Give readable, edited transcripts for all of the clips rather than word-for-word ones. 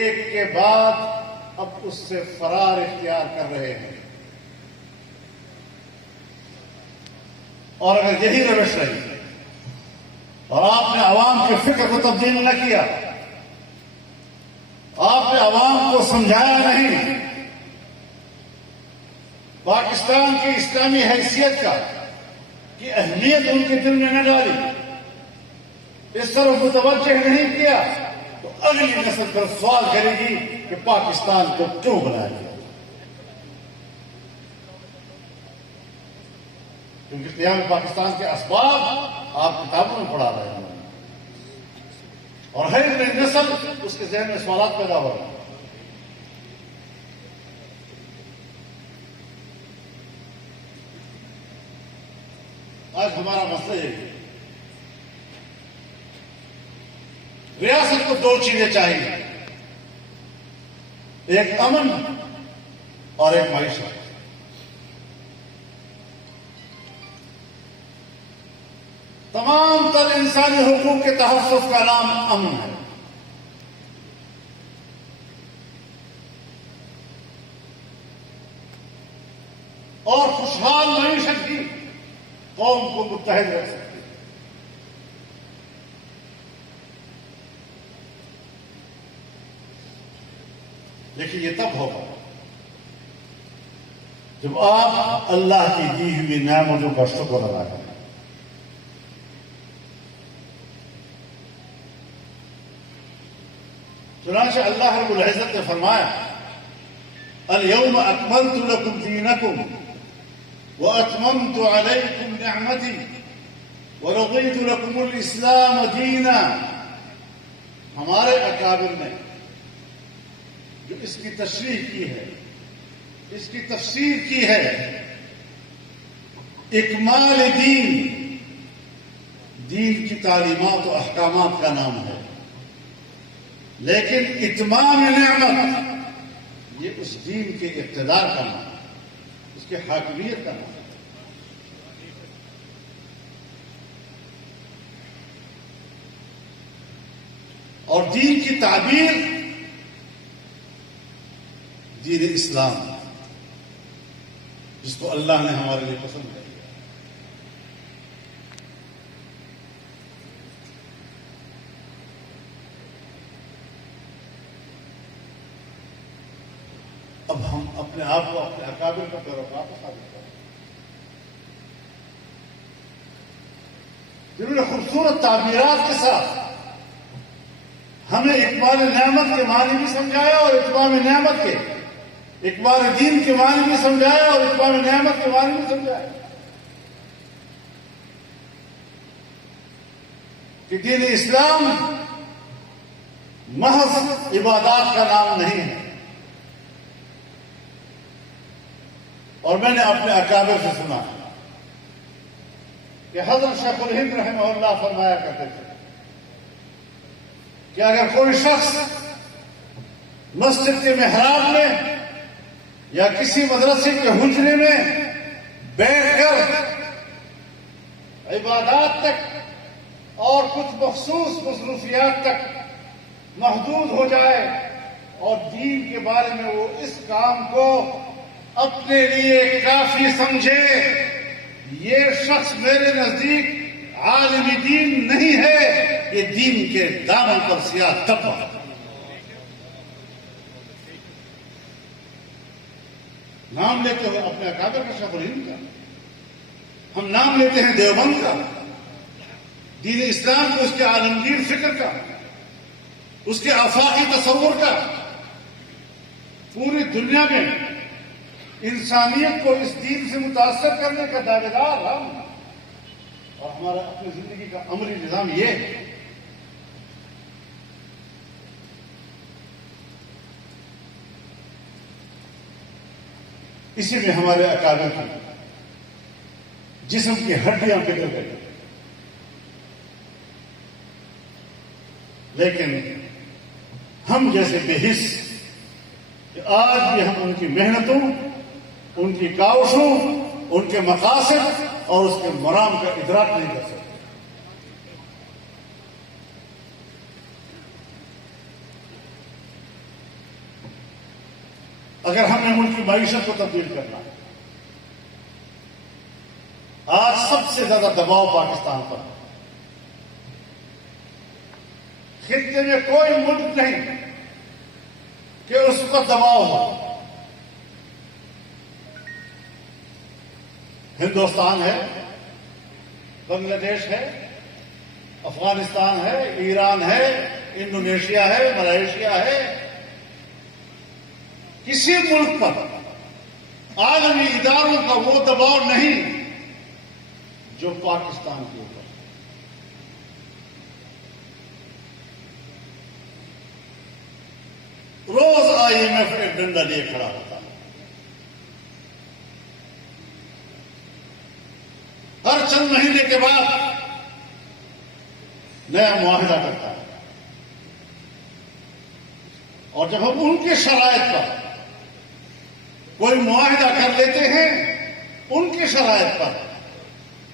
ایک کے بعد اب اس سے فرار اختیار کر رہے ہیں، اور اگر یہی روش رہی اور آپ نے عوام کے فکر کو تبدیل نہ کیا، آپ نے عوام کو سمجھایا نہیں پاکستان کی اسلامی حیثیت کا کی اہمیت ان کے دل میں نہ ڈالی، اس طرف متوجہ نہیں کیا، تو اگلی نسل پر سوال کرے گی کہ پاکستان کو کیوں بنایا گیا؟ کیونکہ قیام پاکستان کے اسباب آپ کتابوں میں پڑھا رہے ہیں، اور ہر ایک نسل اس کے ذہن میں سوالات پیدا ہو رہے ہیں۔ آج ہمارا مسئلہ یہ ہے، ریاست کو دو چیزیں چاہیے، ایک امن اور ایک معیشت۔ تمام تر انسانی حقوق کے تحفظ کا نام امن ہے، اور خوشحال معیشت کی قوم کو متحد رکھ سکتی ہے۔ لیکن یہ تب ہوگا جب آپ اللہ کی دی ہوئی نعمتوں کا شکر ادا کریں۔ چنانچہ اللہ رب العزت نے فرمایا اليوم اکملت لکم دینکم واتممت علیکم نعمتی ورضیت لکم الاسلام دینا۔ ہمارے اکابر نے جو اس کی تشریح کی ہے، اس کی تفسیر کی ہے، اکمال دین کی تعلیمات و احکامات کا نام ہے، لیکن اتمام نعمت یہ اس دین کے اقتدار کا نام ہے، اس کے حاکمیت کا نام ہے۔ اور دین کی تعبیر دین اسلام، جس کو اللہ نے ہمارے لیے پسند کیا۔ اب ہم اپنے آپ کو اپنے اکابر کا پیروکار ثابت کریں، جنہوں نے خوبصورت تعبیرات کے ساتھ ہمیں اقبال نعمت کے معنی بھی سمجھایا، اور اقبال نعمت کے اقبال دین کے معنی بھی سمجھایا، اور اقبال نعمت کے معنی بھی سمجھایا کہ دین اسلام محض عبادات کا نام نہیں ہے۔ اور میں نے اپنے اکابر سے سنا کہ حضرت شیخ الہند رحمہ اللہ فرمایا کرتے تھے کہ اگر کوئی شخص مسجد کے محراب میں یا کسی مدرسے کے حجرے میں بیٹھ کر عبادات تک اور کچھ مخصوص مصروفیات تک محدود ہو جائے اور دین کے بارے میں وہ اس کام کو اپنے لیے کافی سمجھے، یہ شخص میرے نزدیک عالم دین نہیں ہے، یہ دین کے دامن پر سیاہ دھبا ہے۔ نام لیتے ہوئے اپنے اکابر کا شیخ الہند کا، ہم نام لیتے ہیں دیوبند کا، دین اسلام کو اس کے عالمگیر فکر کا، اس کے آفاقی تصور کا، پوری دنیا میں انسانیت کو اس دین سے متاثر کرنے کا دعوے دار ہم، اور ہمارا اپنی زندگی کا عملی نظام یہ ہے۔ اسی میں ہمارے اکابر کی جسم کی ہڈیاں بگڑ گئی، لیکن ہم جیسے بے حس کہ آج بھی ہم ان کی محنتوں، ان کی کاوشوں، ان کے مقاصد اور اس کے مرام کا ادراک نہیں کر سکتے۔ اگر ہم نے ملک کی معیشت کو تبدیل کرنا ہے. آج سب سے زیادہ دباؤ پاکستان پر. خطے میں کوئی ملک نہیں کہ اس پر دباؤ ہو. ہندوستان ہے، بنگلہ دیش ہے، افغانستان ہے، ایران ہے، انڈونیشیا ہے، ملائیشیا ہے. کسی ملک پر عالمی اداروں کا وہ دباؤ نہیں جو پاکستان کے اوپر. روز IMF ایک ڈنڈا لیے کھڑا ہوتا ہے. ہر چند مہینے کے بعد نیا معاہدہ کرتا ہے. اور جب ہم ان کے شرائط پر کوئی معاہدہ کر لیتے ہیں ان کی شرائط پر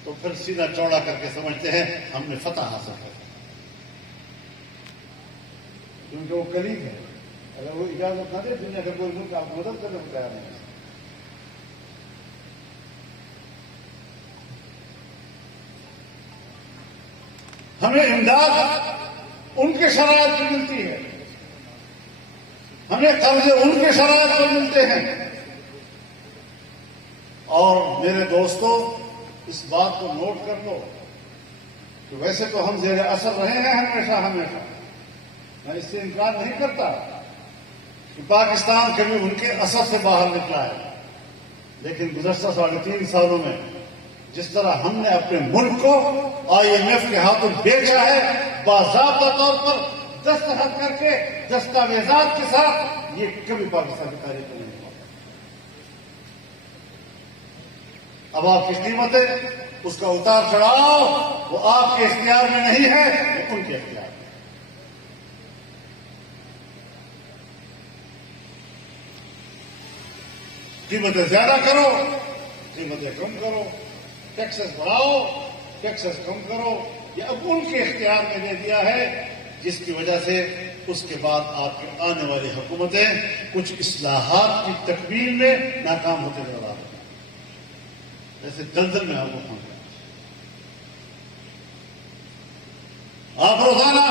تو پھر سینہ چوڑا کر کے سمجھتے ہیں ہم نے فتح حاصل کر. کیونکہ وہ قریب ہے. اگر وہ اجازت نہ دے دنیا کا کوئی ملک آپ مدد کرنے کو تیار نہیں. ہمیں امداد ان کے شرائط پر ملتی ہے، ہمیں قرضے ان کے شرائط پر ملتے ہیں. اور میرے دوستو اس بات کو نوٹ کر لو کہ ویسے تو ہم زیر اثر رہے ہیں ہمیشہ. میں اس سے انکار نہیں کرتا کہ پاکستان کبھی ان کے اثر سے باہر نکلا ہے. لیکن گزشتہ 3.5 سالوں میں جس طرح ہم نے اپنے ملک کو IMF کے ہاتھوں بیچا ہے، باضابطہ طور پر دستخط کر کے دستاویزات کے ساتھ، یہ کبھی پاکستان کی تاریخ میں نہیں ہوا. اب آپ کی قیمت ہے، اس کا اتار چڑھاؤ وہ آپ کے اختیار میں نہیں ہے، وہ ان کے اختیار میں. قیمتیں زیادہ کرو، قیمتیں کم کرو، ٹیکسز بڑھاؤ، ٹیکسز کم کرو، یہ اب ان کے اختیار میں دے دیا ہے، جس کی وجہ سے اس کے بعد آپ کی آنے والی حکومتیں کچھ اصلاحات کی تکمیل میں ناکام ہوتے نظر آ رہے ہیں. جیسے دلدل میں آپ کو پہنچا. آپ روزانہ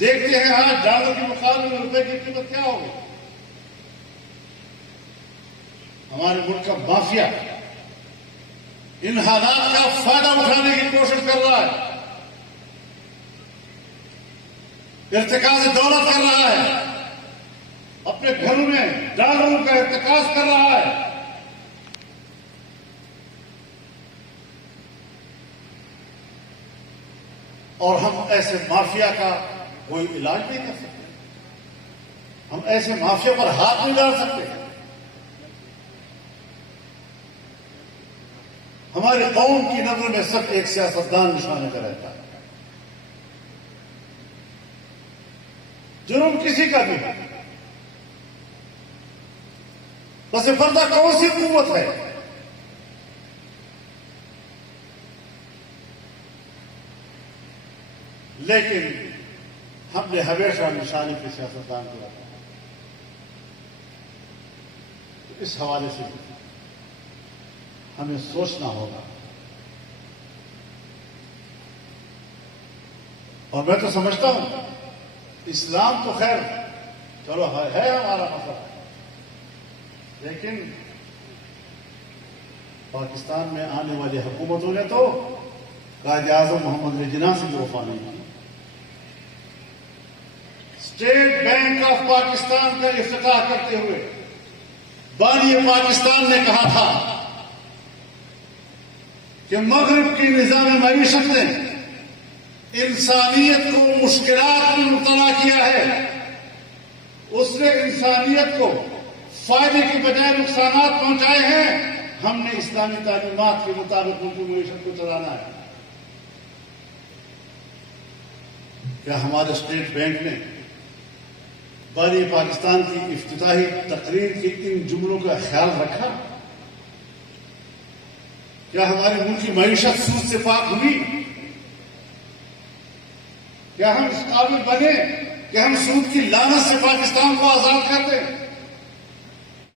دیکھتے ہیں آج ڈالر کے مقابلے میں روپے کی قیمت کیا ہوگی. ہمارے ملک کا مافیا ان حالات کا فائدہ اٹھانے کی کوشش کر رہا ہے، ارتکاز دولت کر رہا ہے، اپنے گھروں میں ڈالروں کا ارتکاز کر رہا ہے. اور ہم ایسے مافیا کا کوئی علاج نہیں کر سکتے. ہم ایسے مافیا پر ہاتھ نہیں ڈال سکتے. ہماری قوم کی نظر میں صرف ایک سیاستدان نشانے کا رہتا ہے. جرم کسی کا بھی ہے، بس پردہ کون سی قوت ہے. لیکن ہم نے ہمیشہ نشانی کی سیاستدان کو رکھا ہے. اس حوالے سے ہمیں سوچنا ہوگا. اور میں تو سمجھتا ہوں اسلام تو خیر چلو ہے ہمارا مسئلہ، لیکن پاکستان میں آنے والی حکومتوں نے تو قائد اعظم محمد علی جناح سے بھی وفا نہیں کی. اسٹیٹ بینک آف پاکستان کا افتتاح کرتے ہوئے بانی پاکستان نے کہا تھا کہ مغرب کی نظام معیشت نے انسانیت کو مشکلات میں مبتلا کیا ہے. اس نے انسانیت کو فائدے کی بجائے نقصانات پہنچائے ہیں. ہم نے اسلامی تعلیمات کے مطابق ان کی معیشت کو چلانا ہے. کیا ہمارے اسٹیٹ بینک نے بانی پاکستان کی افتتاحی تقریر کی ان جملوں کا خیال رکھا؟ کیا ہمارے ملک کی معیشت سود سے پاک ہوئی؟ کیا ہم اس قابل بنے کہ ہم سود کی لعنت سے پاکستان کو آزاد کر دیں؟